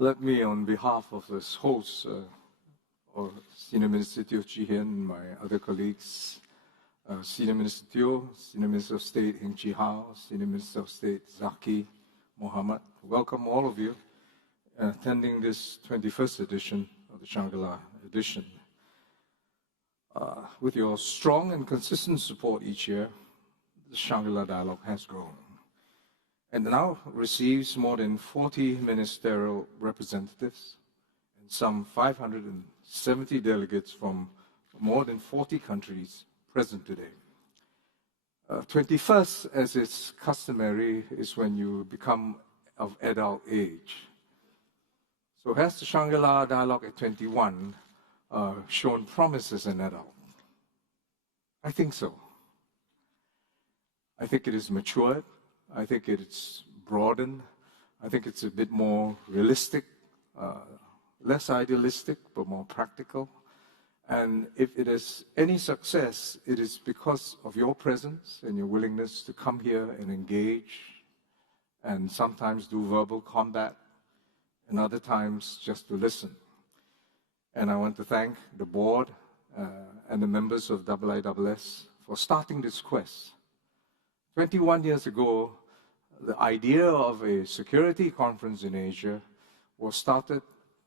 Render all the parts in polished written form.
Let me, on behalf of this host, or Senior Minister Teo Chee Hean and my other colleagues, Senior Minister Teo, Senior Minister of State Heng Chee Hao, Senior Minister of State Zaki Mohammed, welcome all of you attending this 21st edition of the Shangri-La edition. With your strong and consistent support each year, the Shangri-La Dialogue has grown and now receives more than 40 ministerial representatives and some 570 delegates from more than 40 countries present today. 21st, as is customary, is when you become of adult age. So has the Shangri-La Dialogue at 21 shown promise as an adult? I think so. I think it is matured. I think it's broadened. I think it's a bit more realistic, less idealistic, but more practical. And if it is any success, it is because of your presence and your willingness to come here and engage, and sometimes do verbal combat, and other times just to listen. And I want to thank the board and the members of IISS for starting this quest. 21 years ago, the idea of a security conference in Asia was started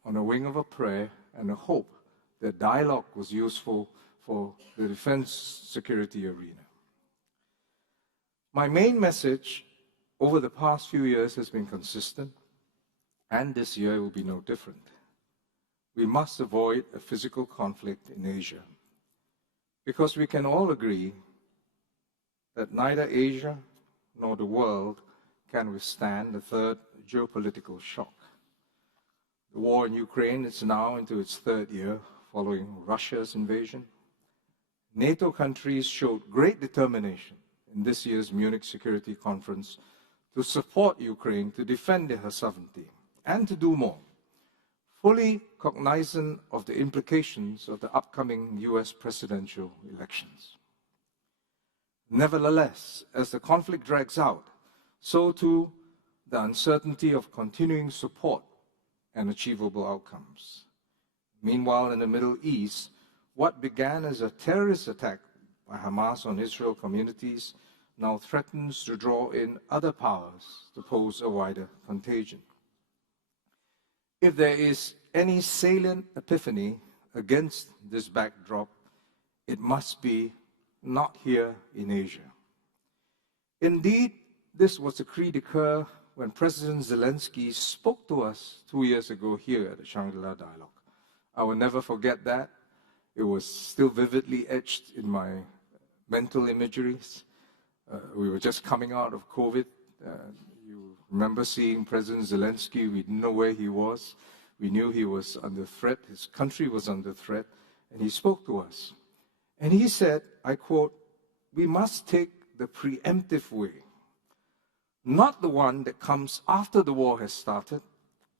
on the wing of a prayer and a hope that dialogue was useful for the defense security arena. My main message over the past few years has been consistent, and this year will be no different. We must avoid a physical conflict in Asia, because we can all agree that neither Asia nor the world can withstand the third geopolitical shock. The war in Ukraine is now into its third year following Russia's invasion. NATO countries showed great determination in this year's Munich Security Conference to support Ukraine to defend her sovereignty and to do more, fully cognizant of the implications of the upcoming US presidential elections. Nevertheless, as the conflict drags out, so too the uncertainty of continuing support and achievable outcomes. Meanwhile, in the Middle East, what began as a terrorist attack by Hamas on Israel communities now threatens to draw in other powers to pose a wider contagion. If there is any salient epiphany against this backdrop, it must be not here in Asia. Indeed, this was a cri de coeur when President Zelensky spoke to us 2 years ago here at the Shangri-La Dialogue. I will never forget that. It was still vividly etched in my mental imageries. We were just coming out of COVID. You remember seeing President Zelensky. We didn't know where he was. We knew he was under threat. His country was under threat. And he spoke to us. And he said, I quote, "We must take the preemptive way, not the one that comes after the war has started,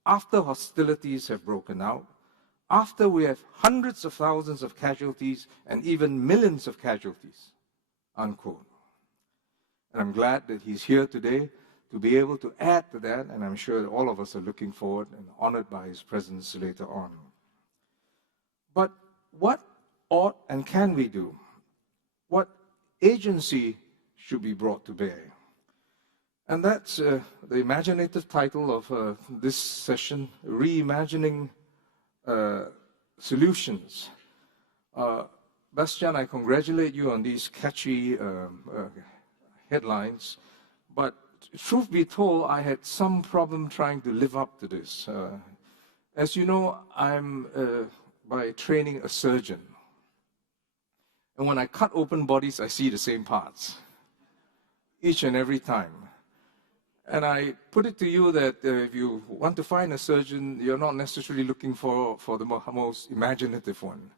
after hostilities have broken out, after we have hundreds of thousands of casualties and even millions of casualties," unquote. And I'm glad that he's here today to be able to add to that, and I'm sure that all of us are looking forward and honored by his presence later on. But what ought and can we do? What agency should be brought to bear? And that's the imaginative title of this session, Reimagining Solutions. Bastian, I congratulate you on these catchy headlines, but truth be told, I had some problem trying to live up to this. As you know, I'm by training a surgeon. And when I cut open bodies, I see the same parts, each and every time. And I put it to you that if you want to find a surgeon, you're not necessarily looking for the most imaginative one.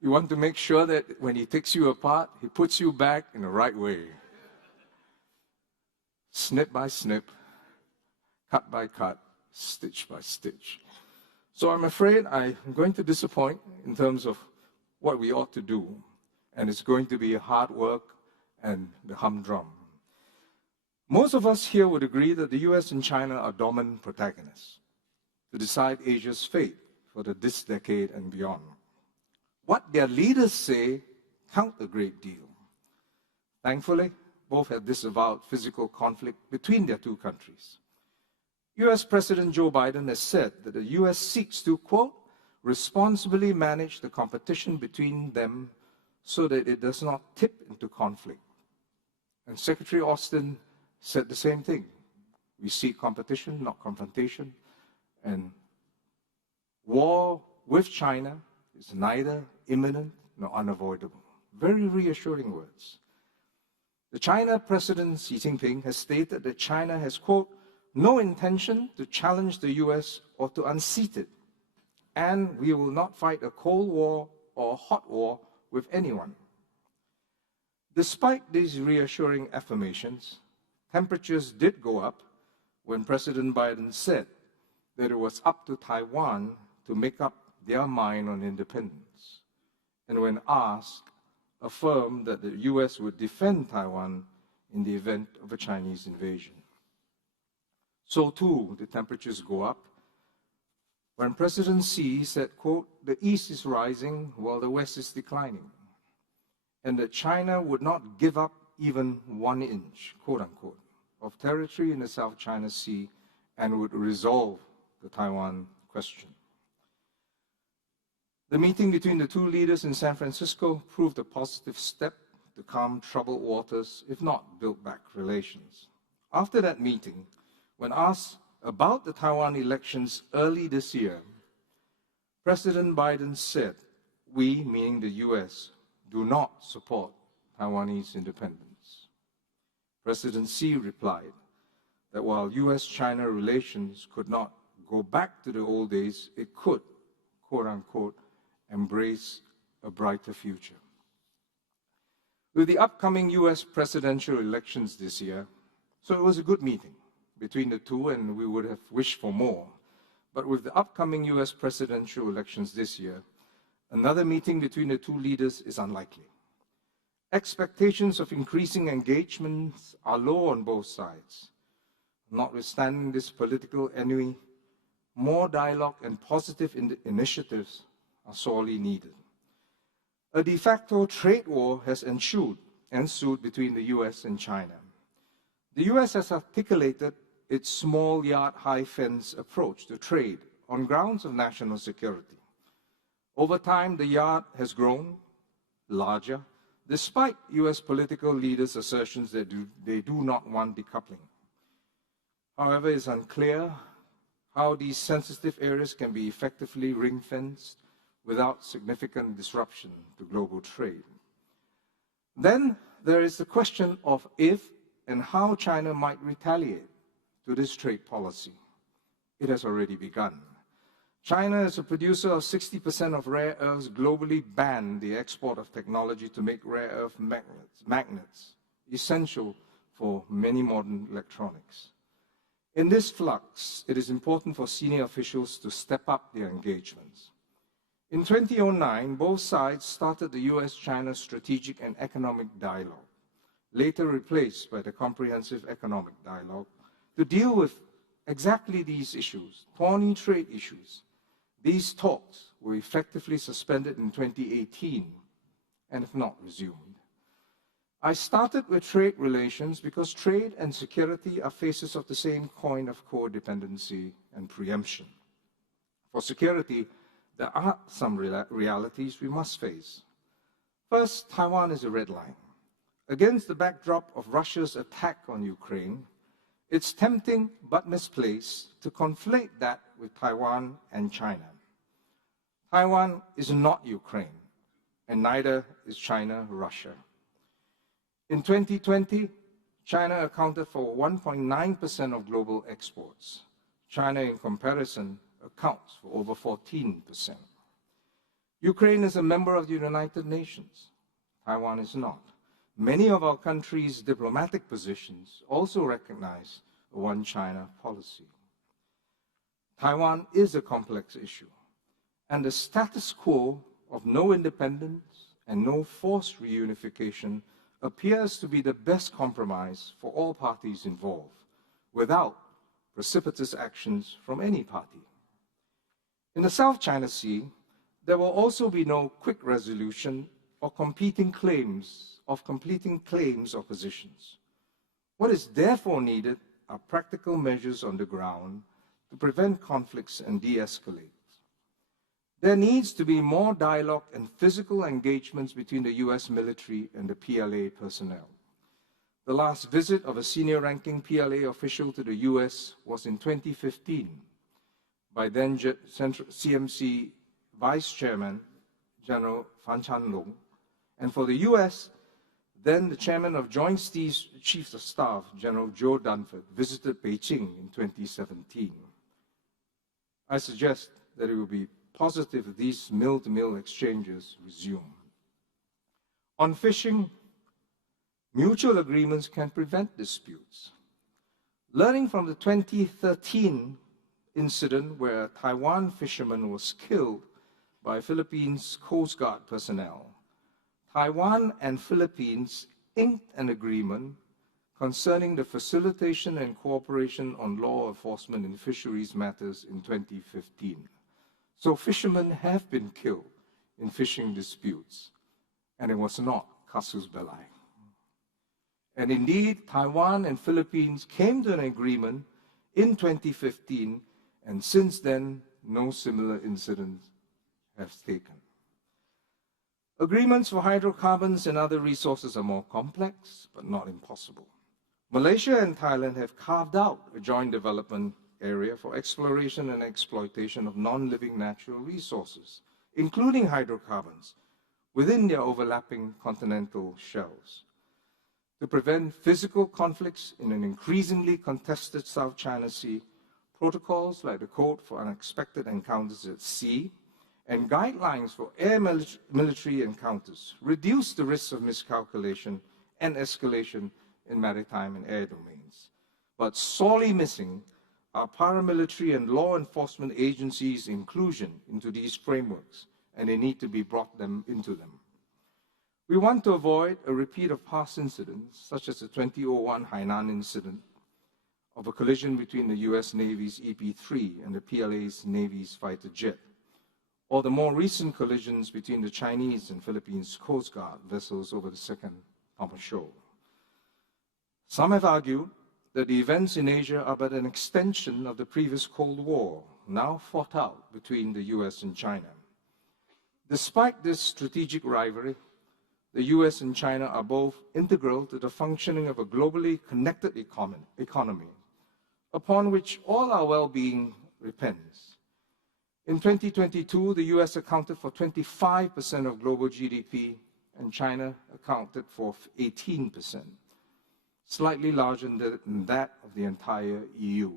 You want to make sure that when he takes you apart, he puts you back in the right way. Snip by snip, cut by cut, stitch by stitch. So I'm afraid I'm going to disappoint in terms of what we ought to do. And it's going to be hard work and the humdrum. Most of us here would agree that the US and China are dominant protagonists to decide Asia's fate for this decade and beyond. What their leaders say count a great deal. Thankfully, both have disavowed physical conflict between their two countries. US President Joe Biden has said that the US seeks to, quote, responsibly manage the competition between them so that it does not tip into conflict. And Secretary Austin said the same thing. We seek competition, not confrontation. And war with China is neither imminent nor unavoidable. Very reassuring words. The China President Xi Jinping has stated that China has, quote, no intention to challenge the US or to unseat it. And we will not fight a cold war or a hot war with anyone. Despite these reassuring affirmations, temperatures did go up when President Biden said that it was up to Taiwan to make up their mind on independence, and when asked, affirmed that the US would defend Taiwan in the event of a Chinese invasion. So too, the temperatures go up when President Xi said, quote, the East is rising while the West is declining, and that China would not give up even 1 inch, quote unquote, of territory in the South China Sea and would resolve the Taiwan question. The meeting between the two leaders in San Francisco proved a positive step to calm troubled waters, if not build back relations. After that meeting, when asked about the Taiwan elections early this year, President Biden said, we, meaning the US, do not support Taiwanese independence. President Xi replied that while US-China relations could not go back to the old days, it could, quote unquote, embrace a brighter future. With the upcoming US presidential elections this year, so it was a good meeting between the two, and we would have wished for more. But with the upcoming US presidential elections this year, another meeting between the two leaders is unlikely. Expectations of increasing engagements are low on both sides. Notwithstanding this political ennui, more dialogue and positive initiatives are sorely needed. A de facto trade war has ensued between the US and China. The US has articulated its small yard, high fence approach to trade on grounds of national security. Over time, the yard has grown larger, despite US political leaders' assertions that they do not want decoupling. However, it's unclear how these sensitive areas can be effectively ring-fenced without significant disruption to global trade. Then there is the question of if and how China might retaliate to this trade policy. It has already begun. China, as a producer of 60% of rare earths, globally banned the export of technology to make rare earth magnets, essential for many modern electronics. In this flux, it is important for senior officials to step up their engagements. In 2009, both sides started the US-China Strategic and Economic Dialogue, later replaced by the Comprehensive Economic Dialogue, to deal with exactly these issues, thorny trade issues. These talks were effectively suspended in 2018 and have not resumed. I started with trade relations because trade and security are faces of the same coin of codependency and preemption. For security, there are some realities we must face. First, Taiwan is a red line. Against the backdrop of Russia's attack on Ukraine, it's tempting but misplaced to conflate that with Taiwan and China. Taiwan is not Ukraine, and neither is China Russia. In 2020, China accounted for 1.9% of global exports. China, in comparison, accounts for over 14%. Ukraine is a member of the United Nations. Taiwan is not. Many of our country's diplomatic positions also recognize a one China policy. Taiwan is a complex issue, and the status quo of no independence and no forced reunification appears to be the best compromise for all parties involved, without precipitous actions from any party. In the South China Sea, there will also be no quick resolution of competing claims or positions. What is therefore needed are practical measures on the ground to prevent conflicts and de-escalate. There needs to be more dialogue and physical engagements between the US military and the PLA personnel. The last visit of a senior-ranking PLA official to the US was in 2015 by then CMC Vice Chairman General Fan Chanlong, and for the US, then the Chairman of Joint Chiefs of Staff, General Joe Dunford, visited Beijing in 2017. I suggest that it will be positive if these mill-to-mill exchanges resume. On fishing, mutual agreements can prevent disputes. Learning from the 2013 incident where a Taiwan fisherman was killed by Philippines Coast Guard personnel, Taiwan and Philippines inked an agreement concerning the facilitation and cooperation on law enforcement in fisheries matters in 2015. So fishermen have been killed in fishing disputes, and it was not casus belli. And indeed, Taiwan and Philippines came to an agreement in 2015, and since then, no similar incidents have taken. Agreements for hydrocarbons and other resources are more complex, but not impossible. Malaysia and Thailand have carved out a joint development area for exploration and exploitation of non-living natural resources, including hydrocarbons, within their overlapping continental shelves. To prevent physical conflicts in an increasingly contested South China Sea, protocols like the Code for Unexpected Encounters at Sea and guidelines for air military encounters reduce the risks of miscalculation and escalation in maritime and air domains. But sorely missing are paramilitary and law enforcement agencies' inclusion into these frameworks, and they need to be brought into them. We want to avoid a repeat of past incidents, such as the 2001 Hainan incident, of a collision between the US Navy's EP-3 and the PLA's Navy's fighter jet, or the more recent collisions between the Chinese and Philippines Coast Guard vessels over the Second Thomas Shoal. Some have argued that the events in Asia are but an extension of the previous Cold War, now fought out between the US and China. Despite this strategic rivalry, the US and China are both integral to the functioning of a globally connected economy, upon which all our well-being depends. In 2022, the US accounted for 25% of global GDP, and China accounted for 18%, slightly larger than that of the entire EU.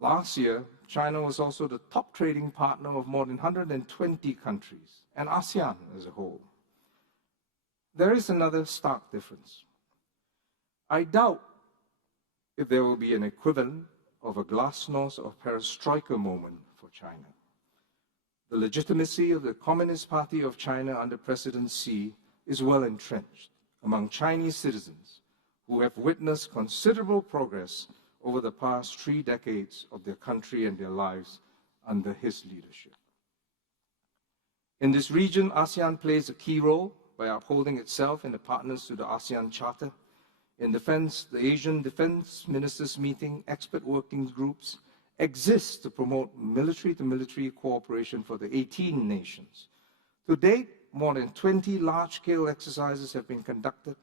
Last year, China was also the top trading partner of more than 120 countries, and ASEAN as a whole. There is another stark difference. I doubt if there will be an equivalent of a glasnost or perestroika moment for China. The legitimacy of the Communist Party of China under President Xi is well entrenched among Chinese citizens who have witnessed considerable progress over the past 3 decades of their country and their lives under his leadership. In this region, ASEAN plays a key role by upholding itself and the partners to the ASEAN Charter. In defense, the Asian Defense Ministers Meeting expert working groups exist to promote military-to-military cooperation for the 18 nations. To date, more than 20 large-scale exercises have been conducted,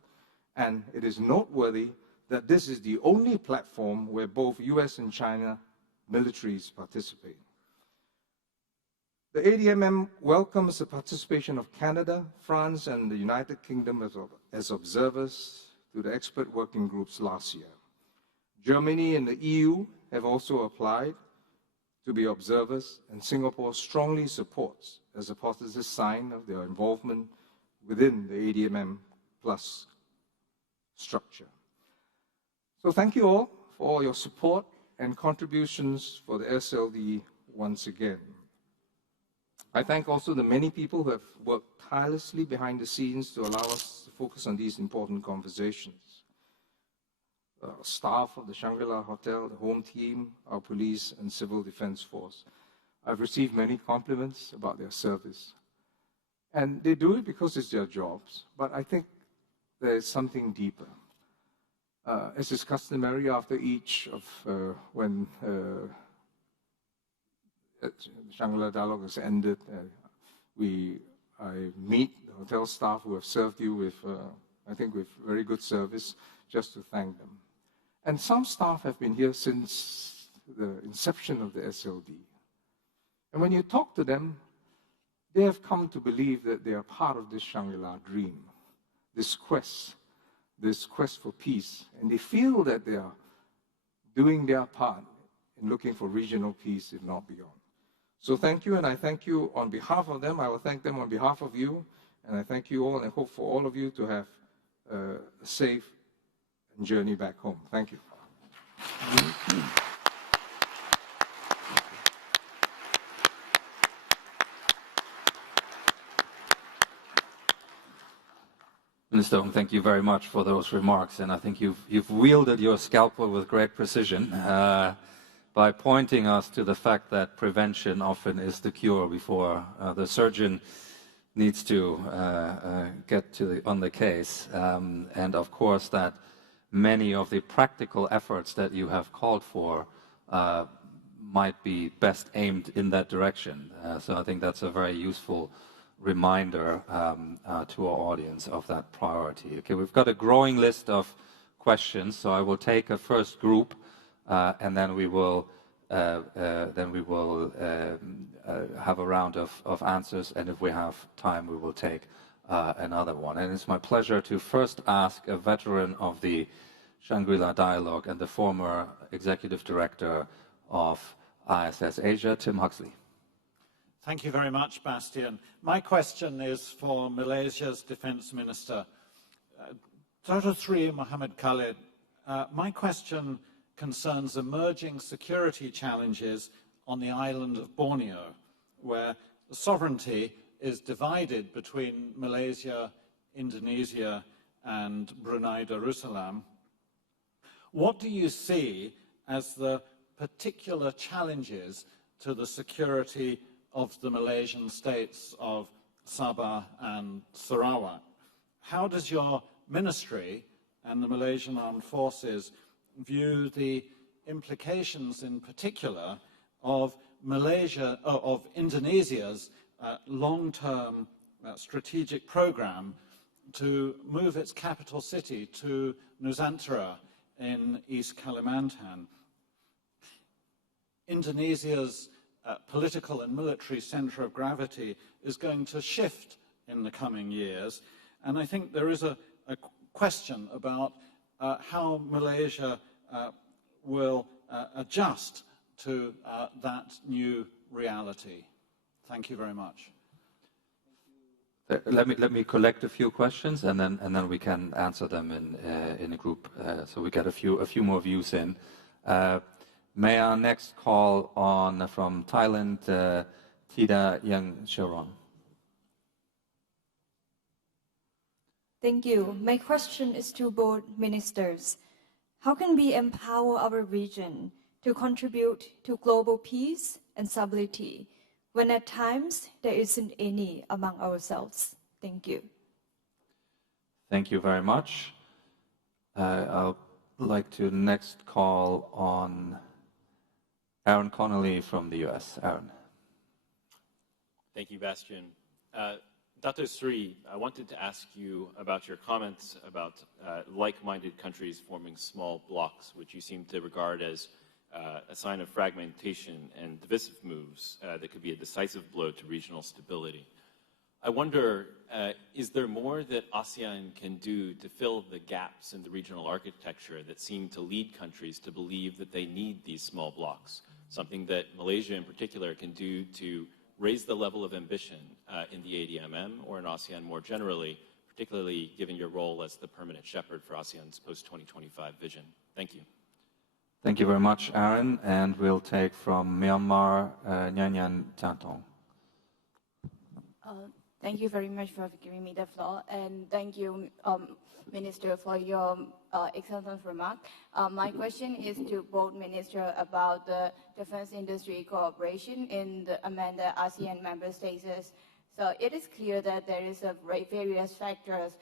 and it is noteworthy that this is the only platform where both US and China militaries participate. The ADMM welcomes the participation of Canada, France, and the United Kingdom as observers to the expert working groups last year. Germany and the EU have also applied to be observers, and Singapore strongly supports as a positive sign of their involvement within the ADMM plus structure. So thank you all for all your support and contributions for the SLD once again. I thank also the many people who have worked tirelessly behind the scenes to allow us to focus on these important conversations. Staff of the Shangri-La Hotel, the home team, our police and civil defense force. I've received many compliments about their service. And they do it because it's their jobs, but I think there is something deeper. As is customary after each of when Shangri-La Dialogue has ended, I meet the hotel staff who have served you with, I think, with very good service, just to thank them. And some staff have been here since the inception of the SLD. And when you talk to them, they have come to believe that they are part of this Shangri-La dream, this quest for peace. And they feel that they are doing their part in looking for regional peace, if not beyond. So thank you, and I thank you on behalf of them. I will thank them on behalf of you, and I thank you all, and I hope for all of you to have a safe journey back home. Thank you. Minister Ong, thank you very much for those remarks, and I think you've wielded your scalpel with great precision by pointing us to the fact that prevention often is the cure before the surgeon needs to get on the case, and of course that many of the practical efforts that you have called for might be best aimed in that direction. So I think that's a very useful reminder to our audience of that priority. Okay, we've got a growing list of questions, so I will take a first group, and then we will have a round of answers, and if we have time, we will take another one. And it's my pleasure to first ask a veteran of the Shangri-La Dialogue and the former executive director of ISS Asia, Tim Huxley. Thank you very much, Bastian. My question is for Malaysia's Defence Minister. Dr. Sri Mohammed Khalid, my question concerns emerging security challenges on the island of Borneo, where the sovereignty is divided between Malaysia, Indonesia, and Brunei Darussalam. What do you see as the particular challenges to the security of the Malaysian states of Sabah and Sarawak? How does your ministry and the Malaysian Armed Forces view the implications in particular of Indonesia's long-term strategic program to move its capital city to Nusantara in East Kalimantan? Indonesia's political and military center of gravity is going to shift in the coming years, and I think there is a question about how Malaysia will adjust to that new reality. Thank you very much. Let me collect a few questions, and then we can answer them in a group, so we get a few more views in. May our next call on from Thailand, Tida Yang Sharon. Thank you. My question is to both ministers. How can we empower our region to contribute to global peace and stability when at times there isn't any among ourselves? Thank you. Thank you very much. I'll like to next call on Aaron Connolly from the US. Aaron. Thank you, Bastian. Dr. Sri, I wanted to ask you about your comments about like-minded countries forming small blocs, which you seem to regard as a sign of fragmentation and divisive moves that could be a decisive blow to regional stability. I wonder, is there more that ASEAN can do to fill the gaps in the regional architecture that seem to lead countries to believe that they need these small blocs? Something that Malaysia in particular can do to raise the level of ambition in the ADMM or in ASEAN more generally, particularly given your role as the permanent shepherd for ASEAN's post-2025 vision. Thank you. Thank you very much, Aaron. And we'll take from Myanmar, Nyanyan Chantong. Thank you very much for giving me the floor, and thank you, Minister, for your excellent remark. My question is to both Minister about the defense industry cooperation among the ASEAN member states. So it is clear that there is various factors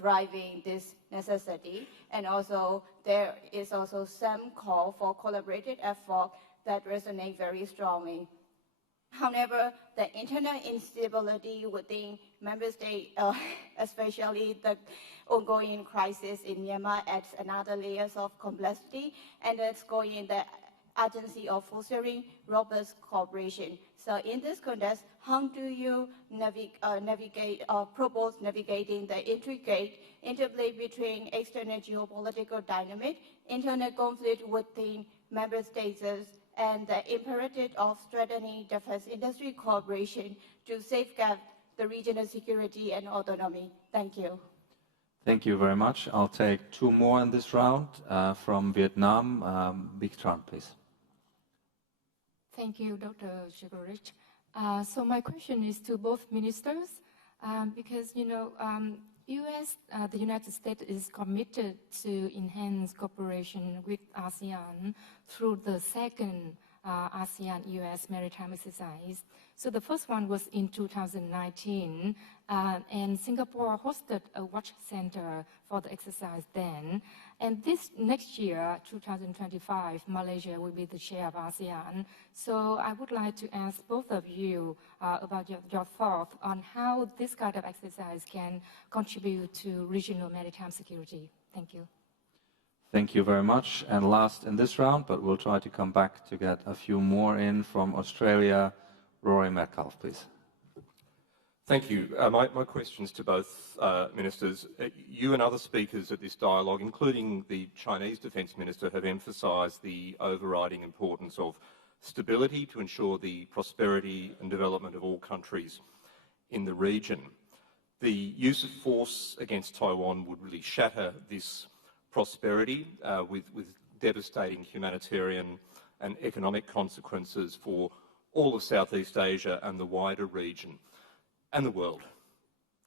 driving this necessity, and also there is also some call for collaborated effort that resonate very strongly. However, the internal instability within member states, especially the ongoing crisis in Myanmar, adds another layers of complexity, and it's going in the urgency of fostering robust cooperation. So in this context, how do you navigate or propose navigating the intricate interplay between external geopolitical dynamic, internal conflict within member states, and the imperative of strengthening defense industry cooperation to safeguard the regional security and autonomy? Thank you. Thank you very much. I'll take two more in this round. From Vietnam, Big Tran, please. Thank you, Dr. Shigorich. So my question is to both ministers, because, the United States is committed to enhance cooperation with ASEAN through the second ASEAN-US maritime exercise. So the first one was in 2019, and Singapore hosted a watch center for the exercise then. And this next year, 2025, Malaysia will be the chair of ASEAN. So I would like to ask both of you about your thoughts on how this kind of exercise can contribute to regional maritime security. Thank you. Thank you very much. And last in this round, but we'll try to come back to get a few more in from Australia. Rory Metcalfe, please. Thank you. My questions to both ministers. You and other speakers at this dialogue, including the Chinese Defence Minister, have emphasised the overriding importance of stability to ensure the prosperity and development of all countries in the region. The use of force against Taiwan would really shatter this prosperity with devastating humanitarian and economic consequences for all of Southeast Asia and the wider region and the world.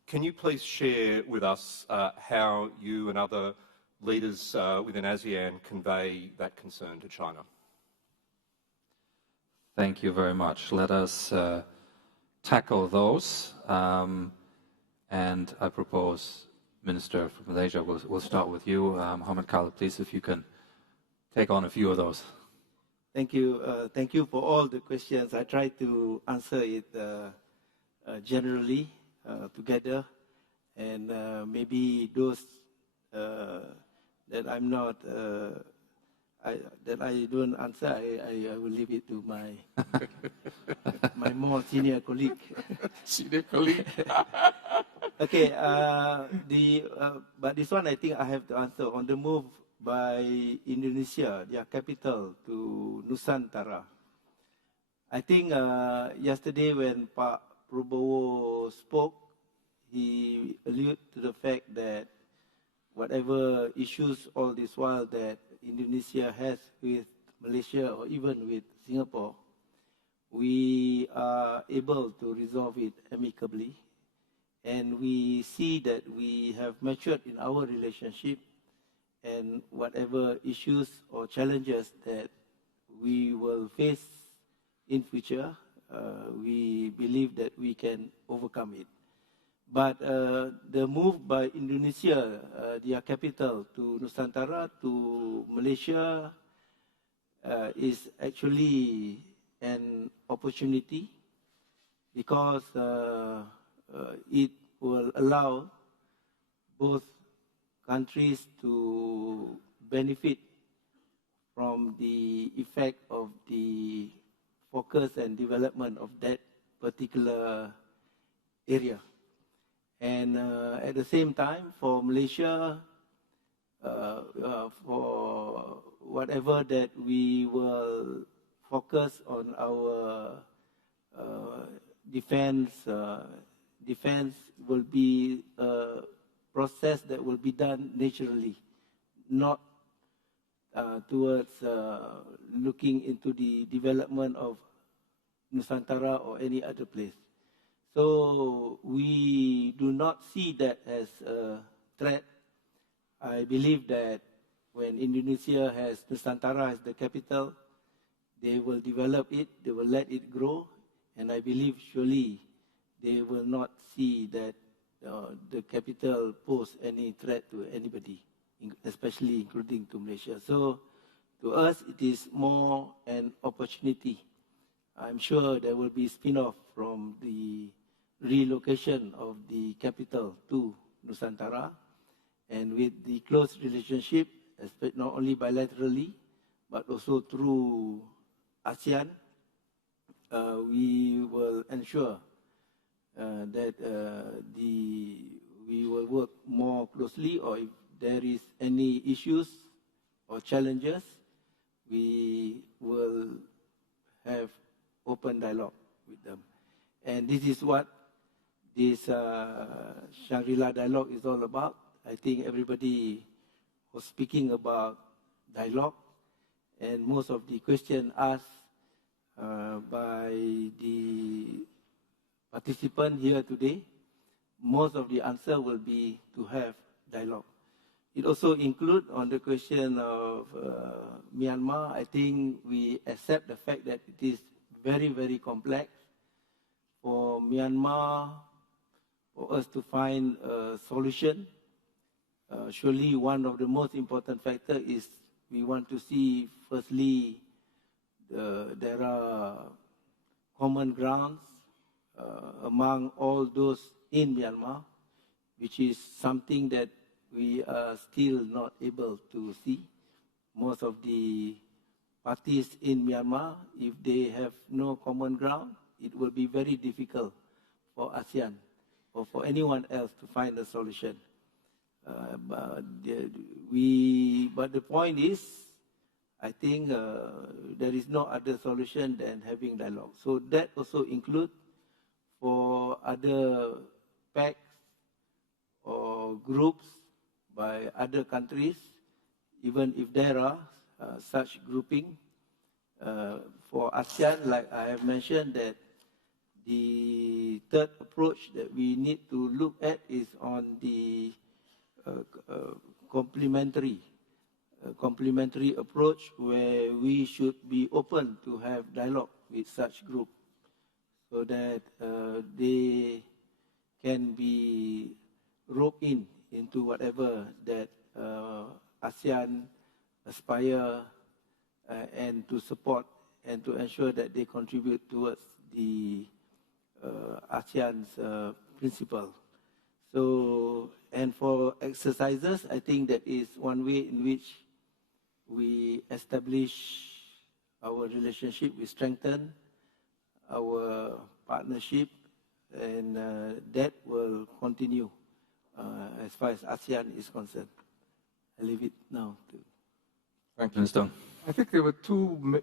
Can you please share with us how you and other leaders within ASEAN convey that concern to China? Thank you very much. Let us tackle those. And I propose, Minister from Malaysia, we'll start with you. Mohammed Khalid, please, if you can take on a few of those. Thank you. Thank you for all the questions. I try to answer it generally together, and maybe those that I'm not, that I don't answer, I will leave it to my my more senior colleague. Senior colleague. Okay. But this one I think I have to answer on the move by Indonesia, their capital, to Nusantara. I think yesterday when Pak Prabowo spoke, he alluded to the fact that whatever issues all this while that Indonesia has with Malaysia or even with Singapore, we are able to resolve it amicably. And we see that we have matured in our relationship, and whatever issues or challenges that we will face in future, we believe that we can overcome it. But the move by Indonesia, their capital, to Nusantara, to Malaysia, is actually an opportunity because it will allow both countries to benefit from the effect of the focus and development of that particular area. And at the same time, for Malaysia, for whatever that we will focus on our defense, defense will be a process that will be done naturally, not towards looking into the development of Nusantara or any other place. So we do not see that as a threat. I believe that when Indonesia has Nusantara as the capital, they will develop it, they will let it grow, and I believe surely they will not see that the capital pose any threat to anybody, especially including to Malaysia. So to us, it is more an opportunity. I'm sure there will be spin-off from the relocation of the capital to Nusantara, and with the close relationship, not only bilaterally, but also through ASEAN, we will ensure that we will work more closely, or if there is any issues or challenges, we will have open dialogue with them. And this is what this Shangri-La Dialogue is all about. I think everybody was speaking about dialogue, and most of the questions asked by the participant here today, most of the answer will be to have dialogue. It also includes on the question of Myanmar. I think we accept the fact that it is very, very complex for Myanmar, for us to find a solution. Surely one of the most important factors is we want to see, firstly, there are common grounds among all those in Myanmar, which is something that we are still not able to see. Most of the parties in Myanmar, if they have no common ground, it will be very difficult for ASEAN or for anyone else to find a solution. But the point is, I think there is no other solution than having dialogue. So that also includes for other pacts or groups by other countries, even if there are such grouping. For ASEAN, like I have mentioned, that the third approach that we need to look at is on the complementary approach, where we should be open to have dialogue with such group, so that they can be roped into whatever that ASEAN aspire and to support and to ensure that they contribute towards the ASEAN's principle. So, and for exercises, I think that is one way in which we establish our relationship, we strengthen our partnership, and that will continue as far as ASEAN is concerned. I leave it now to... Thank you, Minister. I think there were two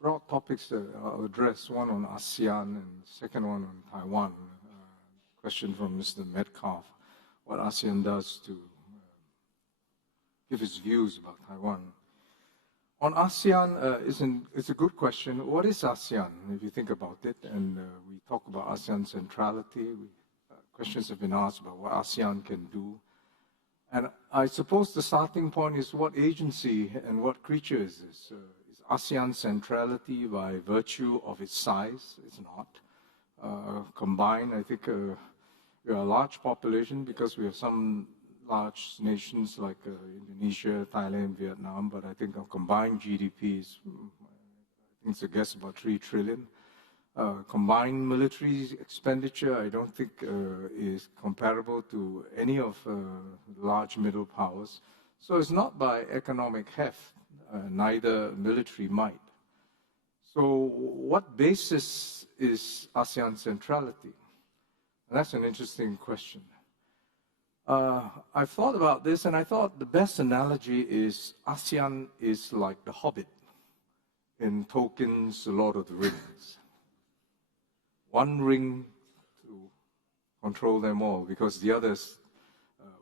broad topics that I'll address, one on ASEAN and the second one on Taiwan. Question from Mr. Metcalf, what ASEAN does to give its views about Taiwan. On ASEAN, it's a good question. What is ASEAN, if you think about it? And we talk about ASEAN centrality. Questions have been asked about what ASEAN can do. And I suppose the starting point is what agency and what creature is this? Is ASEAN centrality by virtue of its size? It's not. Combined, I think we are a large population because we have some large nations like Indonesia, Thailand, Vietnam, but I think our combined GDP is, I think it's a guess about 3 trillion. Combined military expenditure, I don't think is comparable to any of large middle powers. So it's not by economic heft, neither military might. So what basis is ASEAN centrality? And that's an interesting question. I've thought about this, and I thought the best analogy is ASEAN is like the Hobbit in Tolkien's The Lord of the Rings. One ring to control them all, because the others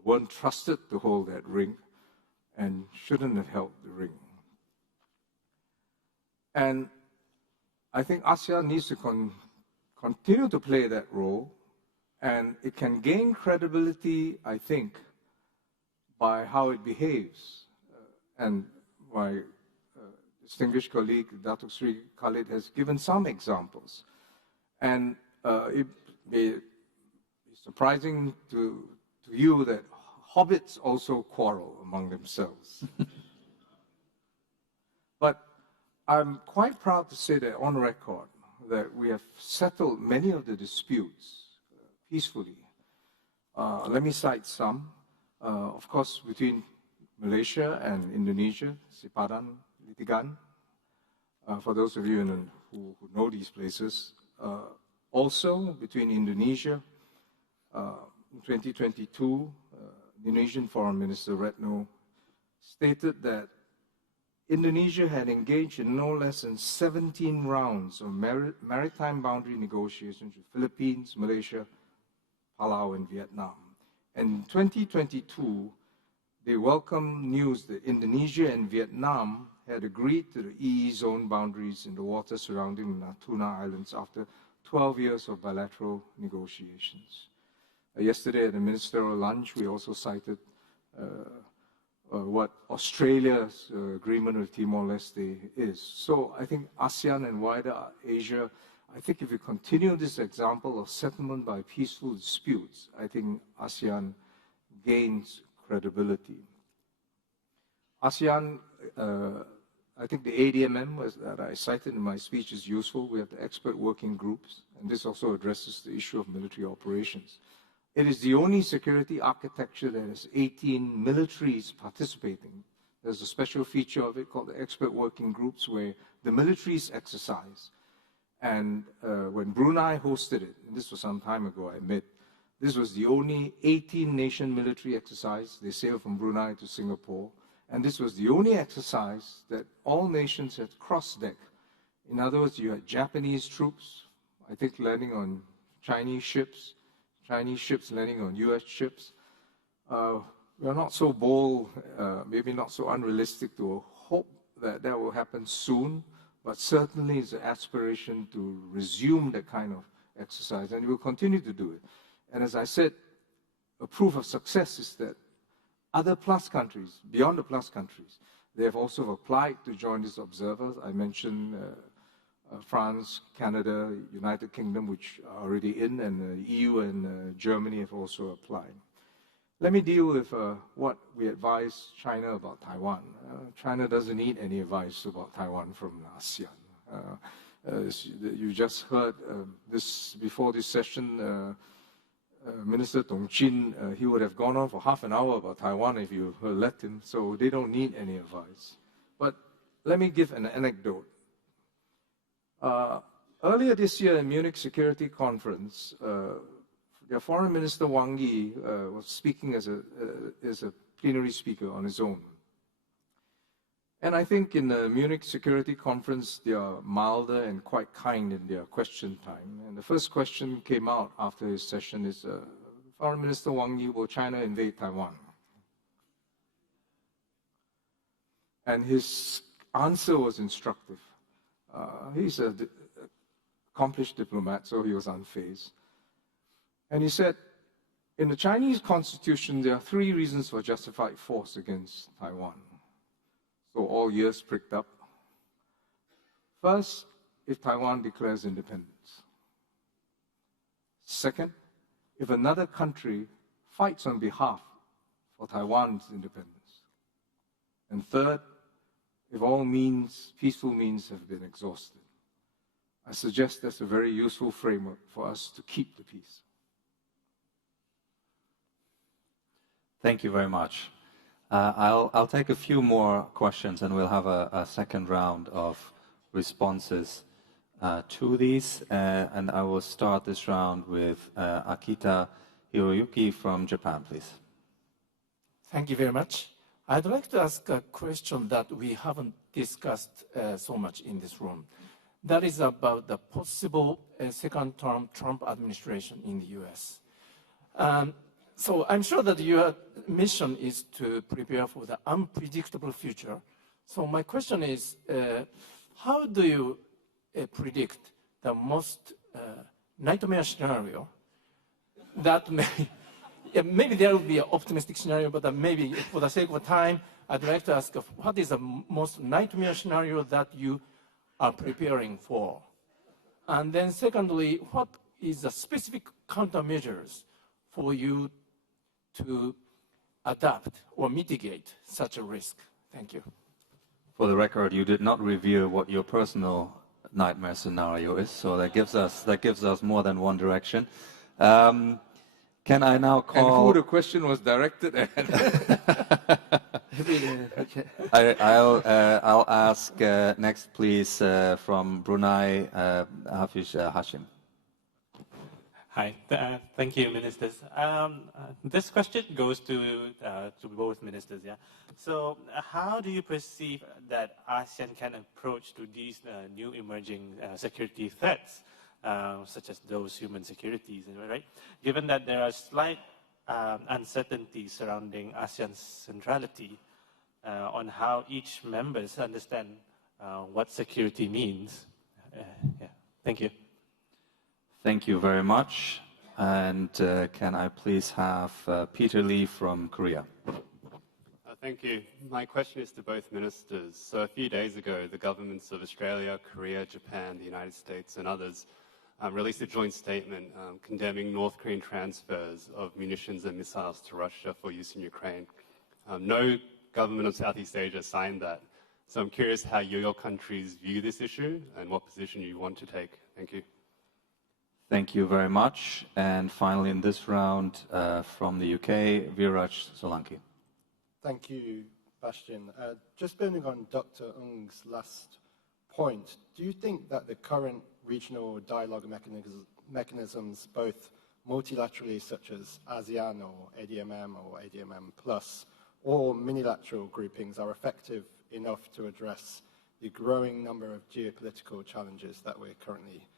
weren't trusted to hold that ring and shouldn't have held the ring. And I think ASEAN needs to continue to play that role, and it can gain credibility, I think, by how it behaves. And my distinguished colleague, Datuk Sri Khalid, has given some examples. And it may be surprising to you that hobbits also quarrel among themselves. But I'm quite proud to say that on record that we have settled many of the disputes peacefully. Let me cite some. Of course, between Malaysia and Indonesia, Sipadan, Litigan, for those of you who know these places. Also, between Indonesia, in 2022, Indonesian Foreign Minister Retno stated that Indonesia had engaged in no less than 17 rounds of maritime boundary negotiations with Philippines, Malaysia, Palau, and Vietnam. And in 2022, they welcomed news that Indonesia and Vietnam had agreed to the EE zone boundaries in the waters surrounding the Natuna Islands after 12 years of bilateral negotiations. Yesterday at the ministerial lunch, we also cited what Australia's agreement with Timor-Leste is. So I think ASEAN and wider Asia, I think if we continue this example of settlement by peaceful disputes, I think ASEAN gains credibility. ASEAN, I think the ADMM that I cited in my speech is useful. We have the expert working groups, and this also addresses the issue of military operations. It is the only security architecture that has 18 militaries participating. There's a special feature of it called the expert working groups where the militaries exercise. And when Brunei hosted it, and this was some time ago, I admit, this was the only 18-nation military exercise. They sailed from Brunei to Singapore. And this was the only exercise that all nations had cross-deck. In other words, you had Japanese troops, I think, landing on Chinese ships landing on US ships. We're not so bold, maybe not so unrealistic to hope that that will happen soon, but certainly it's an aspiration to resume that kind of exercise, and we'll continue to do it. And as I said, a proof of success is that other plus countries, beyond the plus countries, they have also applied to join these observers. I mentioned France, Canada, United Kingdom, which are already in, and the EU and Germany have also applied. Let me deal with what we advise China about Taiwan. China doesn't need any advice about Taiwan from ASEAN. You just heard this before this session, Minister Dong Chin, he would have gone on for half an hour about Taiwan if you let him, so they don't need any advice. But let me give an anecdote. Earlier this year in Munich Security Conference, their Foreign Minister Wang Yi was speaking as a plenary speaker on his own. And I think in the Munich Security Conference, they are milder and quite kind in their question time. And the first question came out after his session is, Foreign Minister Wang Yi, will China invade Taiwan? And his answer was instructive. He's an accomplished diplomat, so he was unfazed. And he said, in the Chinese constitution, there are 3 reasons for justified force against Taiwan. So all ears pricked up. First, if Taiwan declares independence. Second, if another country fights on behalf for Taiwan's independence. And third, if all means, peaceful means have been exhausted. I suggest that's a very useful framework for us to keep the peace. Thank you very much. I'll take a few more questions and we'll have a second round of responses to these. And I will start this round with Akita Hiroyuki from Japan, please. Thank you very much. I'd like to ask a question that we haven't discussed so much in this room. That is about the possible second-term Trump administration in the US. So I'm sure that your mission is to prepare for the unpredictable future. So my question is, how do you predict the most nightmare scenario that may, yeah, maybe there will be an optimistic scenario, but maybe for the sake of time, I'd like to ask what is the most nightmare scenario that you are preparing for? And then secondly, what is the specific countermeasures for you to adapt or mitigate such a risk? Thank you. For the record, you did not reveal what your personal nightmare scenario is, so that gives us more than one direction. Can I now call? And who the question was directed at? I'll ask next, please, from Brunei, Hafiz Hashim. Hi, thank you, ministers. This question goes to both ministers. Yeah. So, how do you perceive that ASEAN can approach to these new emerging security threats, such as those human securities, right? Given that there are slight uncertainties surrounding ASEAN's centrality on how each members understand what security means. Yeah. Thank you. Thank you very much. And can I please have Peter Lee from Korea? Thank you. My question is to both ministers. So a few days ago, the governments of Australia, Korea, Japan, the United States and others released a joint statement condemning North Korean transfers of munitions and missiles to Russia for use in Ukraine. No government of Southeast Asia signed that. So I'm curious how your countries view this issue and what position you want to take. Thank you. Thank you very much. And finally, in this round, from the UK, Viraj Solanki. Thank you, Bastian. Just building on Dr. Ng's last point, do you think that the current regional dialogue mechanisms, both multilaterally such as ASEAN or ADMM Plus, or minilateral groupings are effective enough to address the growing number of geopolitical challenges that we're currently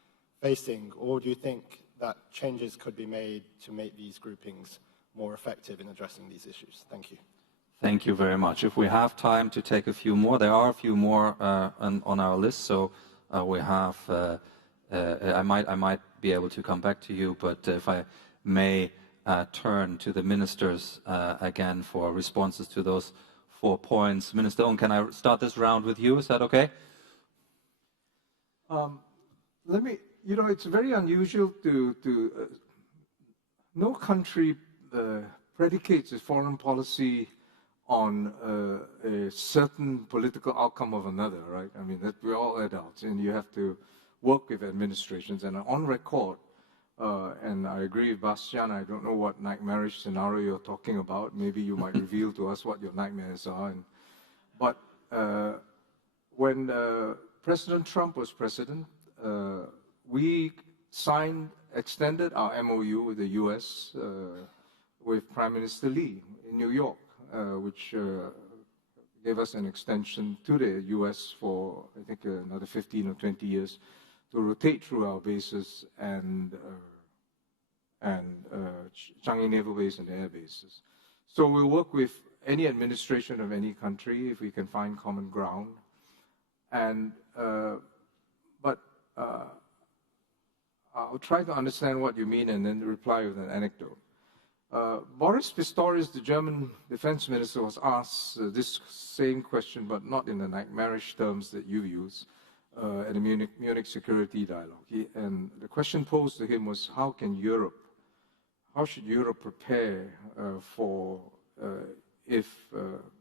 facing? Or do you think that changes could be made to make these groupings more effective in addressing these issues? Thank you. Thank you very much. If we have time to take a few more, there are a few more on our list, so we have, I might be able to come back to you, but if I may turn to the ministers again for responses to those 4 points. Minister Ong, can I start this round with you? Is that okay? It's very unusual no country predicates its foreign policy on a certain political outcome of another, right? I mean, that we're all adults, and you have to work with administrations. And on record, and I agree with Bastian, I don't know what nightmarish scenario you're talking about. Maybe you might reveal to us what your nightmares are. But when President Trump was president, we extended our MOU with the US with Prime Minister Lee in New York, which gave us an extension to the US for, I think, another 15 or 20 years to rotate through our bases and Changi Naval Base and air bases. So we'll work with any administration of any country if we can find common ground. But I'll try to understand what you mean and then reply with an anecdote. Boris Pistorius, the German defense minister, was asked this same question, but not in the nightmarish terms that you use, at the Munich Security Dialogue. And the question posed to him was, how should Europe prepare for if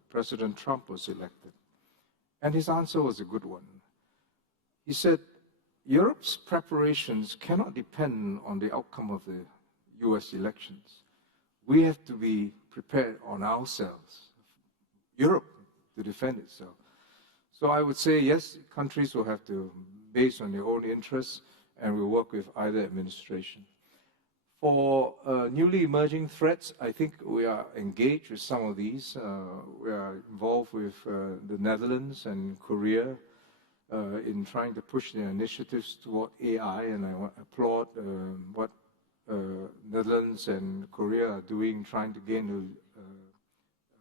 President Trump was elected? And his answer was a good one. He said, Europe's preparations cannot depend on the outcome of the US elections. We have to be prepared on ourselves, Europe, to defend itself. So I would say, yes, countries will have to, based on their own interests, and we'll work with either administration. For newly emerging threats, I think we are engaged with some of these. We are involved with the Netherlands and Korea in trying to push their initiatives toward AI, and I applaud what Netherlands and Korea are doing, trying to gain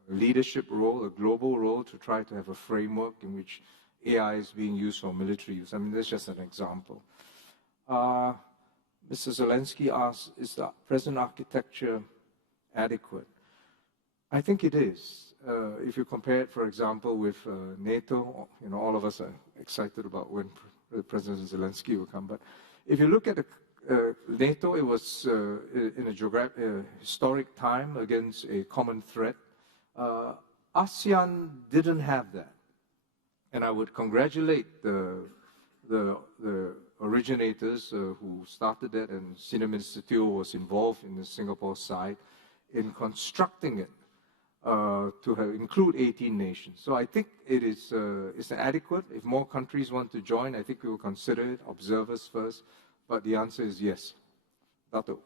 a leadership role, a global role, to try to have a framework in which AI is being used for military use. I mean, that's just an example. Mr. Zelensky asked, is the present architecture adequate? I think it is. If you compare it, for example, with NATO, all of us are excited about when President Zelensky will come. But if you look at NATO, it was in a historic time against a common threat. ASEAN didn't have that. And I would congratulate the originators who started that, and Senior Minister Teo was involved in the Singapore side in constructing it to include 18 nations. So I think it's adequate. If more countries want to join, I think we will consider it, observers first. But the answer is yes. Dato.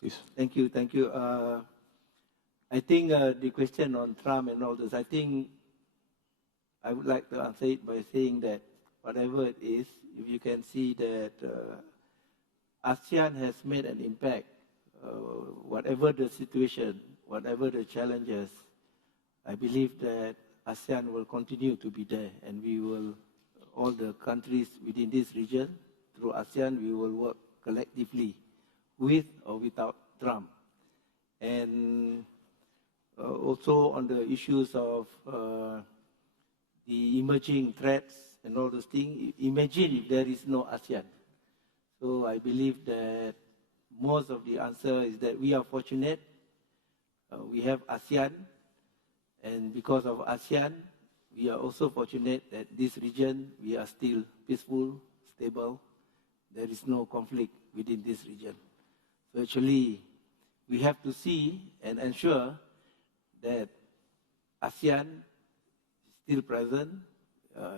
Please. Thank you. I think the question on Trump and all this, I think I would like to answer it by saying that whatever it is, if you can see that ASEAN has made an impact, whatever the situation, whatever the challenges, I believe that ASEAN will continue to be there, and we will, all the countries within this region, through ASEAN, we will work collectively with or without Trump. And also on the issues of the emerging threats and all those things, imagine if there is no ASEAN. So I believe that most of the answer is that we are fortunate. We have ASEAN, and because of ASEAN, we are also fortunate that this region, we are still peaceful, stable. There is no conflict within this region. So actually, we have to see and ensure that ASEAN is still present,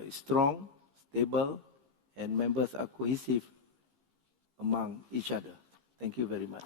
is strong, stable, and members are cohesive among each other. Thank you very much.